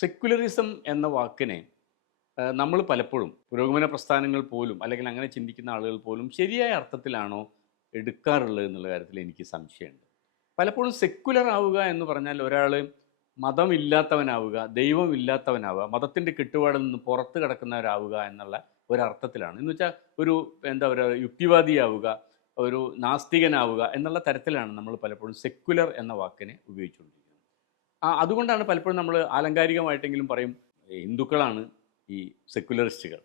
Secularism എന്ന വാക്കിനെ നമ്മൾ പലപ്പോഴും പുരോഗമന പ്രസ്ഥാനങ്ങൾ പോലും അല്ലെങ്കിൽ അങ്ങനെ ചിന്തിക്കുന്ന ആളുകൾ പോലും ശരിയായ അർത്ഥത്തിലാണോ എടുക്കാറുള്ളത് എന്നുള്ള കാര്യത്തിൽ എനിക്ക് സംശയമുണ്ട്. പലപ്പോഴും സെക്യുലർ ആവുക എന്ന് പറഞ്ഞാൽ ഒരാൾ മതമില്ലാത്തവനാവുക, ദൈവമില്ലാത്തവനാവുക, മതത്തിൻ്റെ കെട്ടുപാടിൽ നിന്ന് പുറത്ത് കിടക്കുന്നവരാവുക എന്നുള്ള ഒരർത്ഥത്തിലാണ്. എന്ന് വെച്ചാൽ ഒരു എന്താ പറയുക, യുക്തിവാദിയാവുക, ഒരു നാസ്തികനാവുക എന്നുള്ള തരത്തിലാണ് നമ്മൾ പലപ്പോഴും സെക്യുലർ എന്ന വാക്കിനെ ഉപയോഗിച്ചുകൊണ്ടിരിക്കുന്നത്. അതുകൊണ്ടാണ് പലപ്പോഴും നമ്മൾ ആലങ്കാരികമായിട്ടെങ്കിലും പറയും ഹിന്ദുക്കളാണ് ഈ സെക്യുലറിസ്റ്റുകൾ.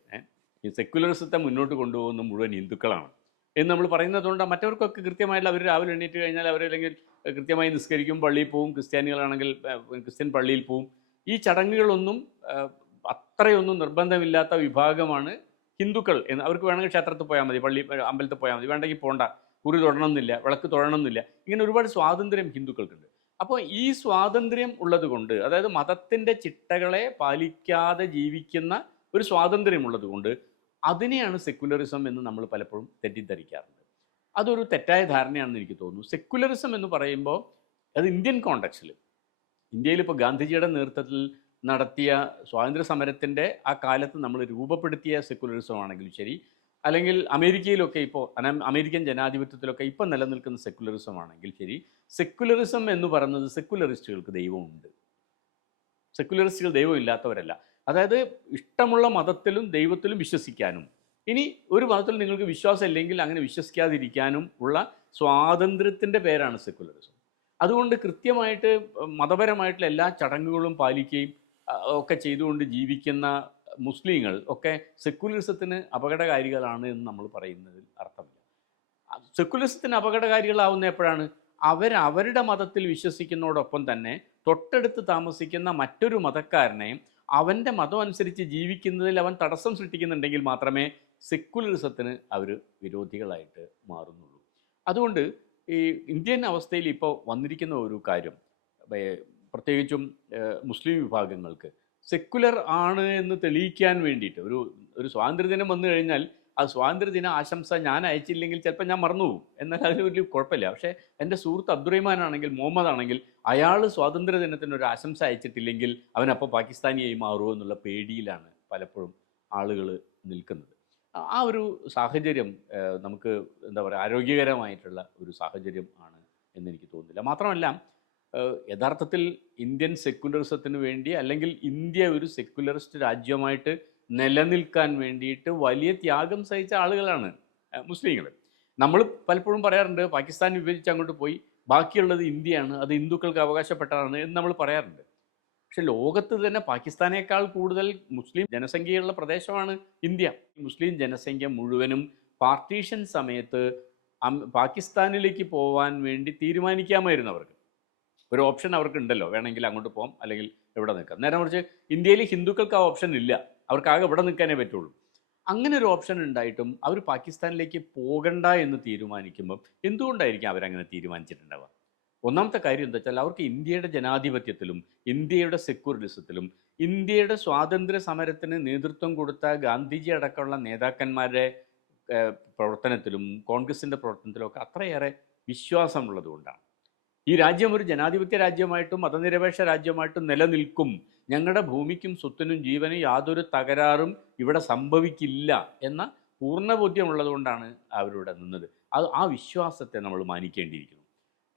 ഈ സെക്യുലറിസത്തെ മുന്നോട്ട് കൊണ്ടുപോകുന്ന മുഴുവൻ ഹിന്ദുക്കളാണ് എന്ന് നമ്മൾ പറയുന്നതുകൊണ്ട് മറ്റവർക്കൊക്കെ കൃത്യമായിട്ട് അവർ രാവിലെ എണീറ്റ് കഴിഞ്ഞാൽ അവരല്ലെങ്കിൽ കൃത്യമായി നിസ്കരിക്കും, പള്ളിയിൽ പോവും. ക്രിസ്ത്യാനികളാണെങ്കിൽ ക്രിസ്ത്യൻ പള്ളിയിൽ പോവും. ഈ ചടങ്ങുകളൊന്നും അത്രയൊന്നും നിർബന്ധമില്ലാത്ത വിഭാഗമാണ് ഹിന്ദുക്കൾ എന്ന്. അവർക്ക് വേണമെങ്കിൽ ക്ഷേത്രത്തിൽ പോയാൽ മതി, അമ്പലത്തിൽ പോയാൽ മതി, വേണ്ടെങ്കിൽ പോണ്ട, കുറി തൊടണമെന്നില്ല, വിളക്ക് തൊഴണമെന്നില്ല. ഇങ്ങനെ ഒരുപാട് സ്വാതന്ത്ര്യം ഹിന്ദുക്കൾക്കുണ്ട്. അപ്പോൾ ഈ സ്വാതന്ത്ര്യം ഉള്ളത് കൊണ്ട്, അതായത് മതത്തിൻ്റെ ചിട്ടകളെ പാലിക്കാതെ ജീവിക്കുന്ന ഒരു സ്വാതന്ത്ര്യം ഉള്ളത് കൊണ്ട് അതിനെയാണ് സെക്യുലറിസം എന്ന് നമ്മൾ പലപ്പോഴും തെറ്റിദ്ധരിക്കാറുണ്ട്. അതൊരു തെറ്റായ ധാരണയാണെന്ന് എനിക്ക് തോന്നുന്നു. സെക്യുലറിസം എന്ന് പറയുമ്പോൾ അത് ഇന്ത്യൻ കോണ്ടക്സ്റ്റിൽ, ഇന്ത്യയിൽ ഇപ്പോൾ ഗാന്ധിജിയുടെ നേതൃത്വത്തിൽ നടത്തിയ സ്വാതന്ത്ര്യ സമരത്തിൻ്റെ ആ കാലത്ത് നമ്മൾ രൂപപ്പെടുത്തിയ സെക്യുലറിസം ആണെങ്കിലും ശരി, അല്ലെങ്കിൽ അമേരിക്കയിലൊക്കെ ഇപ്പോൾ അമേരിക്കൻ ജനാധിപത്യത്തിലൊക്കെ ഇപ്പം നിലനിൽക്കുന്ന സെക്യുലറിസം ആണെങ്കിൽ ശരി, സെക്യുലറിസം എന്ന് പറയുന്നത് സെക്യുലറിസ്റ്റുകൾക്ക് ദൈവമുണ്ട്. സെക്യുലറിസ്റ്റുകൾ ദൈവമില്ലാത്തവരല്ല. അതായത് ഇഷ്ടമുള്ള മതത്തിലും ദൈവത്തിലും വിശ്വസിക്കാനും, ഇനി ഒരു മതത്തിൽ നിങ്ങൾക്ക് വിശ്വാസം ഇല്ലെങ്കിൽ അങ്ങനെ വിശ്വസിക്കാതിരിക്കാനും ഉള്ള സ്വാതന്ത്ര്യത്തിൻ്റെ പേരാണ് സെക്യുലറിസം. അതുകൊണ്ട് കൃത്യമായിട്ട് മതപരമായിട്ടുള്ള എല്ലാ ചടങ്ങുകളും പാലിക്കുകയും ഒക്കെ ചെയ്തുകൊണ്ട് ജീവിക്കുന്ന മുസ്ലിങ്ങൾ ഒക്കെ സെക്യുലറിസത്തിന് അപകടകാരികളാണ് എന്ന് നമ്മൾ പറയുന്നതിൽ അർത്ഥമില്ല. സെക്യുലറിസത്തിന് അപകടകാരികളാവുന്ന എപ്പോഴാണ്? അവരുടെ മതത്തിൽ വിശ്വസിക്കുന്നതോടൊപ്പം തന്നെ തൊട്ടടുത്ത് താമസിക്കുന്ന മറ്റൊരു മതക്കാരനെ അവൻ്റെ മതം അനുസരിച്ച് ജീവിക്കുന്നതിൽ അവൻ തടസ്സം സൃഷ്ടിക്കുന്നുണ്ടെങ്കിൽ മാത്രമേ സെക്യുലറിസത്തിന് അവർ വിരോധികളായിട്ട് മാറുന്നുള്ളൂ. അതുകൊണ്ട് ഈ ഇന്ത്യൻ അവസ്ഥയിൽ ഇപ്പോൾ വന്നിരിക്കുന്ന ഒരു കാര്യം, പ്രത്യേകിച്ചും മുസ്ലിം വിഭാഗങ്ങൾക്ക് സെക്യുലർ ആണ് എന്ന് തെളിയിക്കാൻ വേണ്ടിയിട്ട് ഒരു സ്വാതന്ത്ര്യദിനം വന്നു കഴിഞ്ഞാൽ ആ സ്വാതന്ത്ര്യദിന ആശംസ ഞാൻ അയച്ചില്ലെങ്കിൽ ചിലപ്പോൾ ഞാൻ മറന്നുപോകും. എന്നാൽ അതിൽ വലിയ കുഴപ്പമില്ല. പക്ഷേ എൻ്റെ സുഹൃത്ത് അബ്ദുറഹിമാൻ ആണെങ്കിൽ, മുഹമ്മദ് ആണെങ്കിൽ, അയാൾ സ്വാതന്ത്ര്യദിനത്തിന് ഒരു ആശംസ അയച്ചിട്ടില്ലെങ്കിൽ അവനപ്പോൾ പാകിസ്ഥാനിയായി മാറുമോ എന്നുള്ള പേടിയിലാണ് പലപ്പോഴും ആളുകൾ നിൽക്കുന്നത്. ആ ഒരു സാഹചര്യം നമുക്ക് എന്താ പറയുക, ആരോഗ്യകരമായിട്ടുള്ള ഒരു സാഹചര്യം ആണ് എന്നെനിക്ക് തോന്നുന്നില്ല. മാത്രമല്ല, യഥാർത്ഥത്തിൽ ഇന്ത്യൻ സെക്യുലറിസത്തിന് വേണ്ടി, അല്ലെങ്കിൽ ഇന്ത്യ ഒരു സെക്യുലറിസ്റ്റ് രാജ്യമായിട്ട് നിലനിൽക്കാൻ വേണ്ടിയിട്ട് വലിയ ത്യാഗം സഹിച്ച ആളുകളാണ് മുസ്ലിങ്ങൾ. നമ്മൾ പലപ്പോഴും പറയാറുണ്ട് പാകിസ്ഥാൻ വിഭജിച്ച് അങ്ങോട്ട് പോയി, ബാക്കിയുള്ളത് ഇന്ത്യയാണ്, അത് ഹിന്ദുക്കൾക്ക് അവകാശപ്പെട്ടതാണ് എന്ന് നമ്മൾ പറയാറുണ്ട്. പക്ഷെ ലോകത്ത് തന്നെ പാകിസ്ഥാനേക്കാൾ കൂടുതൽ മുസ്ലിം ജനസംഖ്യയുള്ള പ്രദേശമാണ് ഇന്ത്യ. മുസ്ലിം ജനസംഖ്യ മുഴുവനും പാർട്ടീഷൻ സമയത്ത് പാകിസ്ഥാനിലേക്ക് പോകാൻ വേണ്ടി തീരുമാനിക്കാമായിരുന്നു. അവർക്ക് ഒരു ഓപ്ഷൻ അവർക്കുണ്ടല്ലോ, വേണമെങ്കിൽ അങ്ങോട്ട് പോകാം, അല്ലെങ്കിൽ എവിടെ നിൽക്കാം. നേരെ മറിച്ച് ഇന്ത്യയിൽ ഹിന്ദുക്കൾക്ക് ആ ഓപ്ഷൻ ഇല്ല, അവർക്കാകെ ഇവിടെ നിൽക്കാനേ പറ്റുള്ളൂ. അങ്ങനെ ഒരു ഓപ്ഷൻ ഉണ്ടായിട്ടും അവർ പാകിസ്ഥാനിലേക്ക് പോകണ്ട എന്ന് തീരുമാനിക്കുമ്പം എന്തുകൊണ്ടായിരിക്കും അവരങ്ങനെ തീരുമാനിച്ചിട്ടുണ്ടാവുക? ഒന്നാമത്തെ കാര്യം എന്താ വെച്ചാൽ, അവർക്ക് ഇന്ത്യയുടെ ജനാധിപത്യത്തിലും ഇന്ത്യയുടെ സെക്യുലറിസത്തിലും ഇന്ത്യയുടെ സ്വാതന്ത്ര്യ സമരത്തിന് നേതൃത്വം കൊടുത്ത ഗാന്ധിജി അടക്കമുള്ള നേതാക്കന്മാരുടെ പ്രവർത്തനത്തിലും കോൺഗ്രസിൻ്റെ പ്രവർത്തനത്തിലും ഒക്കെ അത്രയേറെ വിശ്വാസമുള്ളത് കൊണ്ടാണ്. ഈ രാജ്യം ഒരു ജനാധിപത്യ രാജ്യമായിട്ടും മതനിരപേക്ഷ രാജ്യമായിട്ടും നിലനിൽക്കും, ഞങ്ങളുടെ ഭൂമിക്കും സ്വത്തിനും ജീവനും യാതൊരു തകരാറും ഇവിടെ സംഭവിക്കില്ല എന്ന പൂർണ്ണബോധ്യമുള്ളത് കൊണ്ടാണ് അവരിവിടെ നിന്നത്. ആ വിശ്വാസത്തെ നമ്മൾ മാനിക്കേണ്ടിയിരിക്കുന്നു.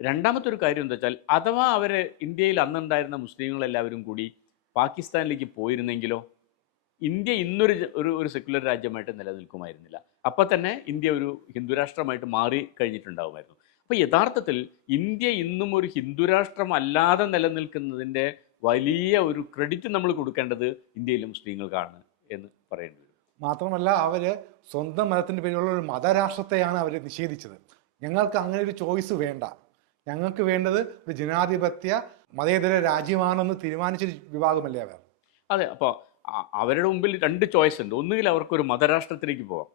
രണ്ടാമത്തെ ഒരു കാര്യം എന്താ വെച്ചാൽ, അഥവാ അവർ ഇന്ത്യയിൽ അന്നുണ്ടായിരുന്ന മുസ്ലിങ്ങളെല്ലാവരും കൂടി പാകിസ്ഥാനിലേക്ക് പോയിരുന്നെങ്കിലോ, ഇന്ത്യ ഇന്നൊരു ഒരു സെക്യുലർ രാജ്യമായിട്ട് നിലനിൽക്കുമായിരുന്നില്ല. അപ്പം തന്നെ ഇന്ത്യ ഒരു ഹിന്ദുരാഷ്ട്രമായിട്ട് മാറി കഴിഞ്ഞിട്ടുണ്ടാവുമായിരുന്നു. അപ്പോൾ യഥാർത്ഥത്തിൽ ഇന്ത്യ ഇന്നും ഒരു ഹിന്ദുരാഷ്ട്രമല്ലാതെ നിലനിൽക്കുന്നതിൻ്റെ വലിയ ഒരു ക്രെഡിറ്റ് നമ്മൾ കൊടുക്കേണ്ടത് ഇന്ത്യയിലെ മുസ്ലിങ്ങൾക്കാണ് എന്ന് പറയേണ്ടി വരും. മാത്രമല്ല, അവർ സ്വന്തം മതത്തിൻ്റെ പേരിലുള്ള ഒരു മതരാഷ്ട്രത്തെയാണ് അവർ നിഷേധിച്ചത്. ഞങ്ങൾക്ക് അങ്ങനെ ഒരു ചോയ്സ് വേണ്ട, ഞങ്ങൾക്ക് വേണ്ടത് ഒരു ജനാധിപത്യ മതേതര രാജ്യമാണെന്ന് തീരുമാനിച്ചൊരു വിഭാഗമല്ലേ അവർ. അതെ. അപ്പോൾ അവരുടെ മുമ്പിൽ രണ്ട് ചോയ്സ് ഉണ്ട്. ഒന്നുകിൽ അവർക്കൊരു മതരാഷ്ട്രത്തിലേക്ക് പോകാം,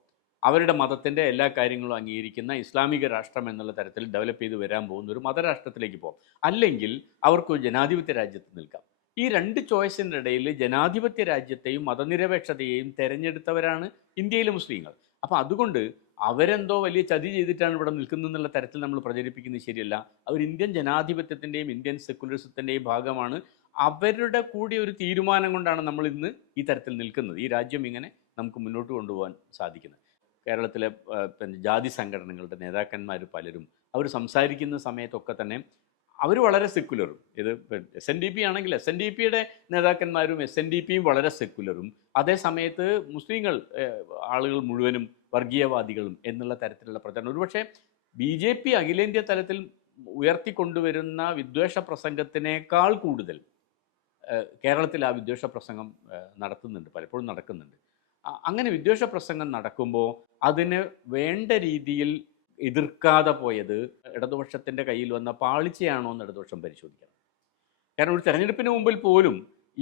അവരുടെ മതത്തിൻ്റെ എല്ലാ കാര്യങ്ങളും അംഗീകരിക്കുന്ന ഇസ്ലാമിക രാഷ്ട്രം എന്നുള്ള തരത്തിൽ ഡെവലപ്പ് ചെയ്ത് വരാൻ പോകുന്ന ഒരു മതരാഷ്ട്രത്തിലേക്ക് പോകാം, അല്ലെങ്കിൽ അവർക്ക് ജനാധിപത്യ രാജ്യത്ത് നിൽക്കാം. ഈ രണ്ട് ചോയ്സിൻ്റെ ഇടയിൽ ജനാധിപത്യ രാജ്യത്തെയും മതനിരപേക്ഷതയെയും തിരഞ്ഞെടുത്തവരാണ് ഇന്ത്യയിലെ മുസ്ലിങ്ങൾ. അപ്പോൾ അതുകൊണ്ട് അവരെന്തോ വലിയ ചതി ചെയ്തിട്ടാണ് ഇവിടെ നിൽക്കുന്നതെന്നുള്ള തരത്തിൽ നമ്മൾ പ്രചരിപ്പിക്കുന്നത് ശരിയല്ല. അവർ ഇന്ത്യൻ ജനാധിപത്യത്തിൻ്റെയും ഇന്ത്യൻ സെക്യുലറിസത്തിൻ്റെയും ഭാഗമാണ്. അവരുടെ കൂടി ഒരു തീരുമാനം കൊണ്ടാണ് നമ്മൾ ഇന്ന് ഈ തരത്തിൽ നിൽക്കുന്നത്. ഈ രാജ്യം ഇങ്ങനെ നമുക്ക് മുന്നോട്ട് കൊണ്ടുപോകാൻ സാധിക്കുന്നത്. കേരളത്തിലെ പിന്നെ ജാതി സംഘടനകളുടെ നേതാക്കന്മാർ പലരും അവർ സംസാരിക്കുന്ന സമയത്തൊക്കെ തന്നെ അവർ വളരെ സെക്കുലറും, ഇത് SNDP ആണെങ്കിൽ SNDPയുടെ നേതാക്കന്മാരും SNDPയും വളരെ സെക്കുലറും, അതേ സമയത്ത് മുസ്ലിങ്ങൾ ആളുകൾ മുഴുവനും വർഗീയവാദികളും എന്നുള്ള തരത്തിലുള്ള പ്രചരണം. ഒരുപക്ഷെ BJP അഖിലേന്ത്യാ തലത്തിൽ ഉയർത്തിക്കൊണ്ടുവരുന്ന വിദ്വേഷ പ്രസംഗത്തിനേക്കാൾ കൂടുതൽ കേരളത്തിൽ ആ വിദ്വേഷ പ്രസംഗം നടത്തുന്നുണ്ട്, പലപ്പോഴും നടക്കുന്നുണ്ട്. അങ്ങനെ വിദ്വേഷ പ്രസംഗം നടക്കുമ്പോൾ അതിന് വേണ്ട രീതിയിൽ എതിർക്കാതെ പോയത് ഇടതുപക്ഷത്തിൻ്റെ കയ്യിൽ വന്ന പാളിച്ചയാണോ എന്ന് ഇടതുപക്ഷം പരിശോധിക്കണം. കാരണം ഒരു തെരഞ്ഞെടുപ്പിന് മുമ്പിൽ പോലും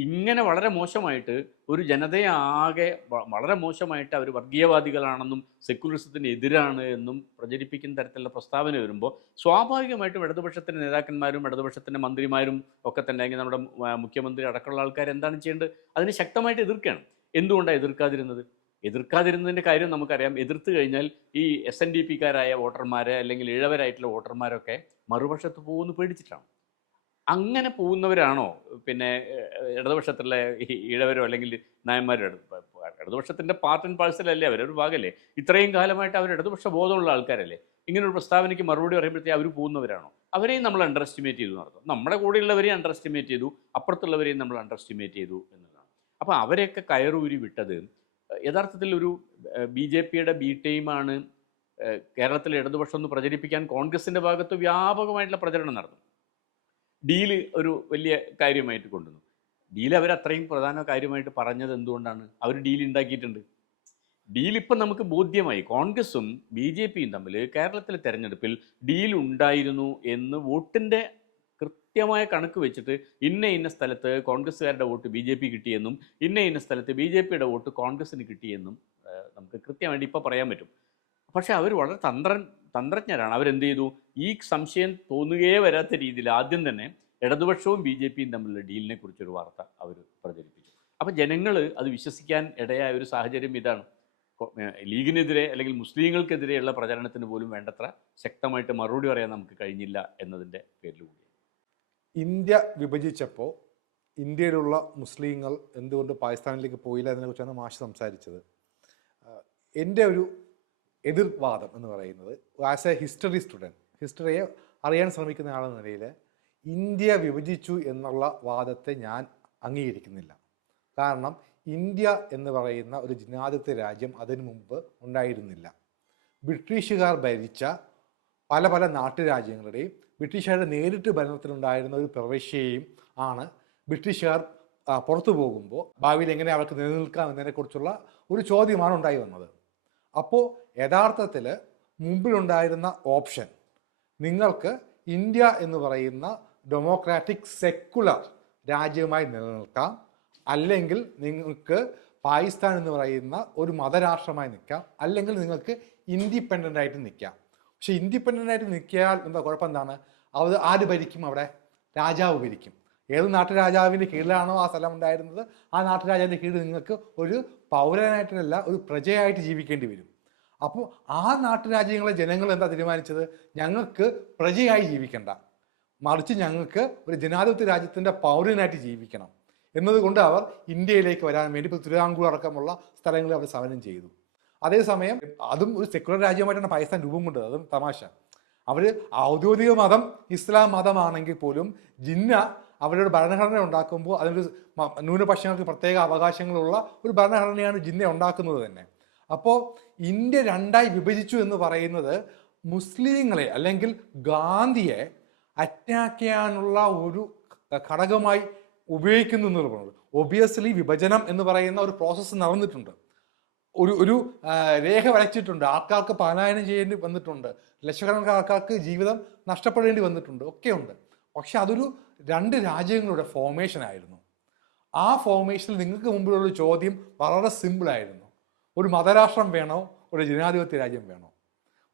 ഇങ്ങനെ വളരെ മോശമായിട്ട് ഒരു ജനതയെ ആകെ വളരെ മോശമായിട്ട് അവർ വർഗീയവാദികളാണെന്നും സെക്യുലറിസത്തിന് എതിരാണ് എന്നും പ്രചരിപ്പിക്കുന്ന തരത്തിലുള്ള പ്രസ്താവന വരുമ്പോൾ സ്വാഭാവികമായിട്ടും ഇടതുപക്ഷത്തിൻ്റെ നേതാക്കന്മാരും ഇടതുപക്ഷത്തിൻ്റെ മന്ത്രിമാരും ഒക്കെ തന്നെ, അല്ലെങ്കിൽ നമ്മുടെ മുഖ്യമന്ത്രി അടക്കമുള്ള ആൾക്കാർ എന്താണ് ചെയ്യേണ്ടത്? അതിന് ശക്തമായിട്ട് എതിർക്കുകയാണ്. എന്തുകൊണ്ടാണ് എതിർക്കാതിരുന്നതിൻ്റെ കാര്യം നമുക്കറിയാം. എതിർത്ത് കഴിഞ്ഞാൽ ഈ SNDPക്കാരായ വോട്ടർമാരെ അല്ലെങ്കിൽ ഇഴവരായിട്ടുള്ള വോട്ടർമാരൊക്കെ മറുപക്ഷത്ത് പോകുമെന്ന് പേടിച്ചിട്ടാണ്. അങ്ങനെ പോകുന്നവരാണോ പിന്നെ ഇടതുപക്ഷത്തുള്ള ഇഴവരോ അല്ലെങ്കിൽ നായന്മാരോ? ഇടതുപക്ഷത്തിൻ്റെ പാർട്ട് ആൻഡ് പാഴ്സലല്ലേ, അവരൊരു ഭാഗമല്ലേ, ഇത്രയും കാലമായിട്ട് അവർ ഇടതുപക്ഷ ബോധമുള്ള ആൾക്കാരല്ലേ. ഇങ്ങനൊരു പ്രസ്താവനയ്ക്ക് മറുപടി പറയുമ്പോഴത്തേക്ക് അവർ പോകുന്നവരാണോ? അവരെയും നമ്മൾ അണ്ടർ എസ്റ്റിമേറ്റ് ചെയ്തു നടത്തും. നമ്മുടെ കൂടെയുള്ളവരെയും അണ്ടർ എസ്റ്റിമേറ്റ് ചെയ്തു, അപ്പുറത്തുള്ളവരെയും നമ്മൾ അണ്ടർ എസ്റ്റിമേറ്റ് ചെയ്തു എന്നുള്ളതാണ്. അപ്പോൾ അവരെയൊക്കെ കയറൂരി വിട്ടത് യഥാർത്ഥത്തിൽ ഒരു BJPയുടെ B ടീമാണ് കേരളത്തിലെ ഇടതുപക്ഷം എന്ന് പ്രചരിപ്പിക്കാൻ കോൺഗ്രസിൻ്റെ ഭാഗത്ത് വ്യാപകമായിട്ടുള്ള പ്രചരണം നടന്നു. ഡീല് ഒരു വലിയ കാര്യമായിട്ട് കൊണ്ടുവന്നു. ഡീൽ അവരത്രയും പ്രധാന കാര്യമായിട്ട് പറഞ്ഞത് എന്തുകൊണ്ടാണ്? അവർ ഡീൽ ഉണ്ടാക്കിയിട്ടുണ്ട്. ഡീൽ ഇപ്പം നമുക്ക് ബോധ്യമായി. കോൺഗ്രസും BJPയും തമ്മിൽ കേരളത്തിലെ തെരഞ്ഞെടുപ്പിൽ ഡീൽ ഉണ്ടായിരുന്നു എന്ന് വോട്ടിൻ്റെ കൃത്യമായ കണക്ക് വെച്ചിട്ട് ഇന്ന സ്ഥലത്ത് കോൺഗ്രസ്സുകാരുടെ വോട്ട് BJP കിട്ടിയെന്നും ഇന്ന സ്ഥലത്ത് BJPയുടെ വോട്ട് കോൺഗ്രസ്സിന് കിട്ടിയെന്നും നമുക്ക് കൃത്യമായിട്ട് ഇപ്പോൾ പറയാൻ പറ്റും. പക്ഷേ അവർ വളരെ തന്ത്രജ്ഞരാണ്. അവരെന്ത് ചെയ്തു? ഈ സംശയം തോന്നുകയേ വരാത്ത രീതിയിൽ ആദ്യം തന്നെ ഇടതുപക്ഷവും BJPയും തമ്മിലുള്ള ഡീലിനെ കുറിച്ചൊരു വാർത്ത അവർ പ്രചരിപ്പിച്ചു. അപ്പോൾ ജനങ്ങൾ അത് വിശ്വസിക്കാൻ ഇടയായ ഒരു സാഹചര്യം ഇതാണ്. ലീഗിനെതിരെ അല്ലെങ്കിൽ മുസ്ലിങ്ങൾക്കെതിരെയുള്ള പ്രചരണത്തിന് പോലും വേണ്ടത്ര ശക്തമായിട്ട് മറുപടി പറയാൻ നമുക്ക് കഴിഞ്ഞില്ല എന്നതിൻ്റെ പേരിലൂടെ ഇന്ത്യ വിഭജിച്ചപ്പോൾ ഇന്ത്യയിലുള്ള മുസ്ലിങ്ങൾ എന്തുകൊണ്ട് പാകിസ്ഥാനിലേക്ക് പോയില്ല എന്നതിനെക്കുറിച്ചാണ് മാഷ് സംസാരിച്ചത്. എൻ്റെ ഒരു എതിർവാദം എന്ന് പറയുന്നത്, ആസ് എ ഹിസ്റ്ററി സ്റ്റുഡൻറ്റ്, ഹിസ്റ്ററിയെ അറിയാൻ ശ്രമിക്കുന്ന ആളെന്ന നിലയിൽ ഇന്ത്യ വിഭജിച്ചു എന്നുള്ള വാദത്തെ ഞാൻ അംഗീകരിക്കുന്നില്ല. കാരണം ഇന്ത്യ എന്ന് പറയുന്ന ഒരു ജനാധിപത്യ രാജ്യം അതിനു മുമ്പ് ഉണ്ടായിരുന്നില്ല. ബ്രിട്ടീഷുകാർ ഭരിച്ച പല പല നാട്ടുരാജ്യങ്ങളുടെയും ബ്രിട്ടീഷുകാരുടെ നേരിട്ട് ഭരണത്തിലുണ്ടായിരുന്ന ഒരു പ്രവിശ്യയും ആണ് ബ്രിട്ടീഷുകാർ പുറത്തു പോകുമ്പോൾ ഭാവിയിൽ എങ്ങനെ അവർക്ക് നിലനിൽക്കാം എന്നതിനെക്കുറിച്ചുള്ള ഒരു ചോദ്യമാണ് ഉണ്ടായി വന്നത്. അപ്പോൾ യഥാർത്ഥത്തിൽ മുമ്പിലുണ്ടായിരുന്ന ഓപ്ഷൻ, നിങ്ങൾക്ക് ഇന്ത്യ എന്ന് പറയുന്ന ഡെമോക്രാറ്റിക് സെക്കുലർ രാജ്യമായി നിലനിൽക്കാം, അല്ലെങ്കിൽ നിങ്ങൾക്ക് പാകിസ്ഥാൻ എന്ന് പറയുന്ന ഒരു മതരാഷ്ട്രമായി നിൽക്കാം, അല്ലെങ്കിൽ നിങ്ങൾക്ക് ഇൻഡിപെൻഡൻ്റ് ആയിട്ട് നിൽക്കാം. പക്ഷെ ഇൻഡിപെൻഡൻ്റ് ആയിട്ട് നിൽക്കിയാൽ എന്താ കുഴപ്പം? എന്താണ്? അത് ആര് ഭരിക്കും? അവിടെ രാജാവ് ഭരിക്കും. ഏത് നാട്ടുരാജാവിൻ്റെ കീഴിലാണോ ആ സ്ഥലം ഉണ്ടായിരുന്നത്, ആ നാട്ടുരാജാവിൻ്റെ കീഴിൽ നിങ്ങൾക്ക് ഒരു പൗരനായിട്ടല്ല ഒരു പ്രജയായിട്ട് ജീവിക്കേണ്ടി വരും. അപ്പോൾ ആ നാട്ടുരാജ്യങ്ങളെ ജനങ്ങൾ എന്താ തീരുമാനിച്ചത്? ഞങ്ങൾക്ക് പ്രജയായി ജീവിക്കണ്ട, മറിച്ച് ഞങ്ങൾക്ക് ഒരു ജനാധിപത്യ രാജ്യത്തിൻ്റെ പൗരനായിട്ട് ജീവിക്കണം എന്നതുകൊണ്ട് അവർ ഇന്ത്യയിലേക്ക് വരാൻ വേണ്ടി ഇപ്പോൾ തിരുവിതാംകൂർ അടക്കമുള്ള സ്ഥലങ്ങളിൽ അവർ സമരം ചെയ്തു. അതേസമയം അതും ഒരു സെക്കുലർ രാജ്യമായിട്ടാണ് പാകിസ്ഥാൻ രൂപം കൊണ്ടത്. അതും തമാശ. അവർ ഔദ്യോഗിക മതം ഇസ്ലാം മതമാണെങ്കിൽ പോലും ജിന്ന അവരുടെ ഭരണഘടന ഉണ്ടാക്കുമ്പോൾ അതിനൊരു ന്യൂനപക്ഷങ്ങൾക്ക് പ്രത്യേക അവകാശങ്ങളുള്ള ഒരു ഭരണഘടനയാണ് ജിന്ന ഉണ്ടാക്കുന്നത് തന്നെ. അപ്പോൾ ഇന്ത്യ രണ്ടായി വിഭജിച്ചു എന്ന് പറയുന്നത് മുസ്ലിങ്ങളെ അല്ലെങ്കിൽ ഗാന്ധിയെ അറ്റാക്ക് ചെയ്യാനുള്ള ഒരു ഘടകമായി ഉപയോഗിക്കുന്നു എന്ന് പറയുന്നത്. ഒബിയസ്ലി വിഭജനം എന്ന് പറയുന്ന ഒരു പ്രോസസ്സ് നടന്നിട്ടുണ്ട്. ഒരു രേഖ വരച്ചിട്ടുണ്ട്. ആൾക്കാർക്ക് പലായനം ചെയ്യേണ്ടി വന്നിട്ടുണ്ട്, ലക്ഷക്കണക്കിന് ആൾക്കാർക്ക് ജീവിതം നഷ്ടപ്പെടേണ്ടി വന്നിട്ടുണ്ട്, ഒക്കെയുണ്ട്. പക്ഷെ അതൊരു രണ്ട് രാജ്യങ്ങളുടെ ഫോർമേഷൻ ആയിരുന്നു. ആ ഫോർമേഷനിൽ നിങ്ങൾക്ക് മുമ്പിലുള്ള ചോദ്യം വളരെ സിമ്പിളായിരുന്നു. ഒരു മതരാഷ്ട്രം വേണോ, ഒരു ജനാധിപത്യ രാജ്യം വേണോ?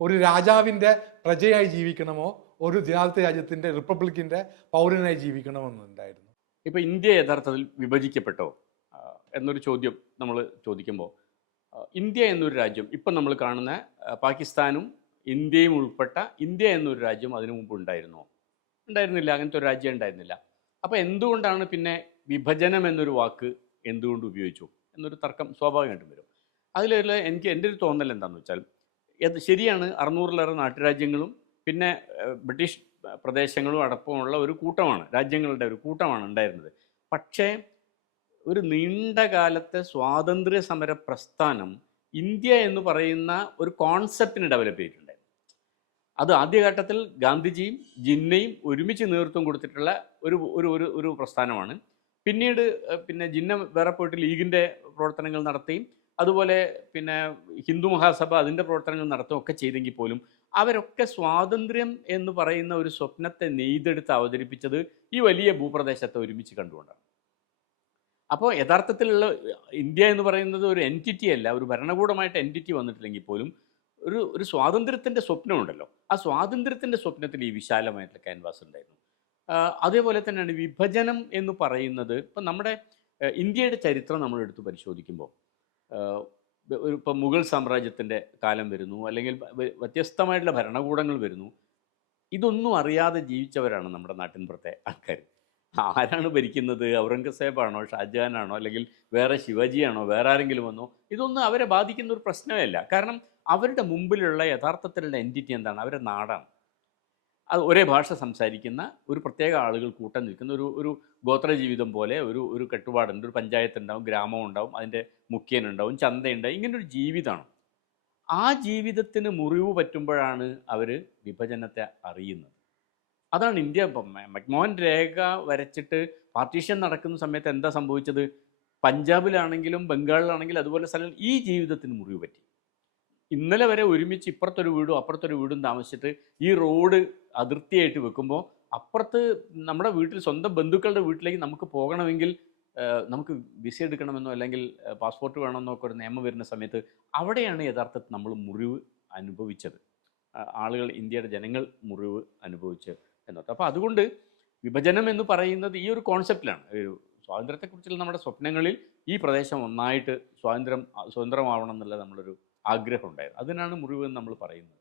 ഒരു രാജാവിൻ്റെ പ്രജയായി ജീവിക്കണമോ, ഒരു ജനാധിപത്യ രാജ്യത്തിൻ്റെ റിപ്പബ്ലിക്കിൻ്റെ പൗരനായി ജീവിക്കണമോ എന്നുണ്ടായിരുന്നു. ഇപ്പോൾ ഇന്ത്യ യഥാർത്ഥത്തിൽ വിഭജിക്കപ്പെട്ടോ എന്നൊരു ചോദ്യം നമ്മൾ ചോദിക്കുമ്പോൾ, ഇന്ത്യ എന്നൊരു രാജ്യം ഇപ്പം നമ്മൾ കാണുന്ന പാകിസ്ഥാനും ഇന്ത്യയും ഉൾപ്പെട്ട ഇന്ത്യ എന്നൊരു രാജ്യം അതിനു മുമ്പ് ഉണ്ടായിരുന്നില്ല. അങ്ങനത്തെ ഒരു രാജ്യം ഉണ്ടായിരുന്നില്ല. അപ്പോൾ എന്തുകൊണ്ടാണ് പിന്നെ വിഭജനം എന്നൊരു വാക്ക് എന്തുകൊണ്ട് ഉപയോഗിച്ചു എന്നൊരു തർക്കം സ്വാഭാവികമായിട്ടും വരും. അതിൽ എൻ്റെ ഒരു തോന്നൽ എന്താണെന്ന് വെച്ചാൽ, ശരിയാണ്, 600-ലേറെ നാട്ടുരാജ്യങ്ങളും പിന്നെ ബ്രിട്ടീഷ് പ്രദേശങ്ങളും അടക്കമുള്ള ഒരു കൂട്ടമാണ്, രാജ്യങ്ങളുടെ ഒരു കൂട്ടമാണ് ഉണ്ടായിരുന്നത്. പക്ഷേ ഒരു നീണ്ട കാലത്തെ സ്വാതന്ത്ര്യ സമര പ്രസ്ഥാനം ഇന്ത്യ എന്ന് പറയുന്ന ഒരു കോൺസെപ്റ്റിന് ഡെവലപ്പ് ചെയ്തിട്ടുണ്ടായിരുന്നു. അത് ആദ്യഘട്ടത്തിൽ ഗാന്ധിജിയും ജിന്നയും ഒരുമിച്ച് നേതൃത്വം കൊടുത്തിട്ടുള്ള ഒരു ഒരു ഒരു ഒരു പ്രസ്ഥാനമാണ്. പിന്നീട് പിന്നെ ജിന്ന വേറെ പോയിട്ട് ലീഗിൻ്റെ പ്രവർത്തനങ്ങൾ നടത്തുകയും അതുപോലെ പിന്നെ ഹിന്ദു മഹാസഭ അതിൻ്റെ പ്രവർത്തനങ്ങൾ നടത്തുകയും ഒക്കെ ചെയ്തെങ്കിൽ പോലും അവരൊക്കെ സ്വാതന്ത്ര്യം എന്ന് പറയുന്ന ഒരു സ്വപ്നത്തെ നെയ്തെടുത്ത് അവതരിപ്പിച്ചത് ഈ വലിയ ഭൂപ്രദേശത്തെ ഒരുമിച്ച് കണ്ടുകൊണ്ടാണ്. അപ്പോൾ യഥാർത്ഥത്തിലുള്ള ഇന്ത്യ എന്ന് പറയുന്നത് ഒരു എൻറ്റിറ്റി അല്ല, ഒരു ഭരണകൂടമായിട്ട് എൻറ്റിറ്റി വന്നിട്ടില്ലെങ്കിൽ പോലും ഒരു സ്വാതന്ത്ര്യത്തിൻ്റെ സ്വപ്നമുണ്ടല്ലോ, ആ സ്വാതന്ത്ര്യത്തിൻ്റെ സ്വപ്നത്തിൽ ഈ വിശാലമായിട്ടുള്ള ക്യാൻവാസ് ഉണ്ടായിരുന്നു. അതേപോലെ തന്നെയാണ് വിഭജനം എന്ന് പറയുന്നത്. ഇപ്പം നമ്മുടെ ഇന്ത്യയുടെ ചരിത്രം നമ്മൾ എടുത്ത് പരിശോധിക്കുമ്പോൾ ഇപ്പം മുഗൾ സാമ്രാജ്യത്തിൻ്റെ കാലം വരുന്നു, അല്ലെങ്കിൽ വ്യത്യസ്തമായിട്ടുള്ള ഭരണകൂടങ്ങൾ വരുന്നു. ഇതൊന്നും അറിയാതെ ജീവിച്ചവരാണ് നമ്മുടെ നാട്ടിൻപുറത്തെ ആൾക്കാർ. ആരാണ് ഭരിക്കുന്നത്, ഔറംഗസേബാണോ, ഷാജഹാനാണോ, അല്ലെങ്കിൽ വേറെ ശിവജിയാണോ, വേറെ ആരെങ്കിലും വന്നോ, ഇതൊന്നും അവരെ ബാധിക്കുന്ന ഒരു പ്രശ്നമല്ല. കാരണം അവരുടെ മുമ്പിലുള്ള യഥാർത്ഥത്തിലുള്ള എൻറ്റിറ്റി എന്താണ്? അവരുടെ നാടാണ്. അത് ഒരേ ഭാഷ സംസാരിക്കുന്ന ഒരു പ്രത്യേക ആളുകൾ കൂട്ടം നിൽക്കുന്ന ഒരു ഗോത്ര ജീവിതം പോലെ ഒരു കെട്ടുപാടുണ്ട്, ഒരു പഞ്ചായത്ത് ഉണ്ടാവും, ഗ്രാമം ഉണ്ടാവും, അതിൻ്റെ മുഖ്യനുണ്ടാവും, ചന്തയുണ്ടാവും, ഇങ്ങനൊരു ജീവിതമാണ്. ആ ജീവിതത്തിന് മുറിവ് പറ്റുമ്പോഴാണ് അവർ വിഭജനത്തെ അറിയുന്നത്. അതാണ് ഇന്ത്യ. മക്മോഹൻ രേഖ വരച്ചിട്ട് പാർട്ടീഷൻ നടക്കുന്ന സമയത്ത് എന്താ സംഭവിച്ചത്? പഞ്ചാബിലാണെങ്കിലും ബംഗാളിലാണെങ്കിലും അതുപോലെ സ്ഥലം ഈ ജീവിതത്തിന് മുറിവ് പറ്റി. ഇന്നലെ വരെ ഒരുമിച്ച് ഇപ്പുറത്തൊരു വീടും അപ്പുറത്തൊരു വീടും താമസിച്ചിട്ട് ഈ റോഡ് അതിർത്തിയായിട്ട് വെക്കുമ്പോൾ അപ്പുറത്ത് നമ്മുടെ വീട്ടിൽ സ്വന്തം ബന്ധുക്കളുടെ വീട്ടിലേക്ക് നമുക്ക് പോകണമെങ്കിൽ നമുക്ക് വിസ എടുക്കണമെന്നോ അല്ലെങ്കിൽ പാസ്പോർട്ട് വേണമെന്നോ ഒക്കെ ഒരു നിയമം വരുന്ന സമയത്ത് അവിടെയാണ് യഥാർത്ഥത്തിൽ നമ്മൾ മുറിവ് അനുഭവിച്ചത്. ആളുകൾ, ഇന്ത്യയുടെ ജനങ്ങൾ മുറിവ് അനുഭവിച്ച് എന്നൊക്കെ. അപ്പോൾ അതുകൊണ്ട് വിഭജനം എന്ന് പറയുന്നത് ഈ ഒരു കോൺസെപ്റ്റിലാണ്. ഒരു സ്വാതന്ത്ര്യത്തെക്കുറിച്ചുള്ള നമ്മുടെ സ്വപ്നങ്ങളിൽ ഈ പ്രദേശം ഒന്നായിട്ട് സ്വതന്ത്രമാവണം എന്നുള്ള നമ്മളൊരു ആഗ്രഹം ഉണ്ടായത്. അതിനാണ് മുറിവ് എന്ന് നമ്മൾ പറയുന്നത്.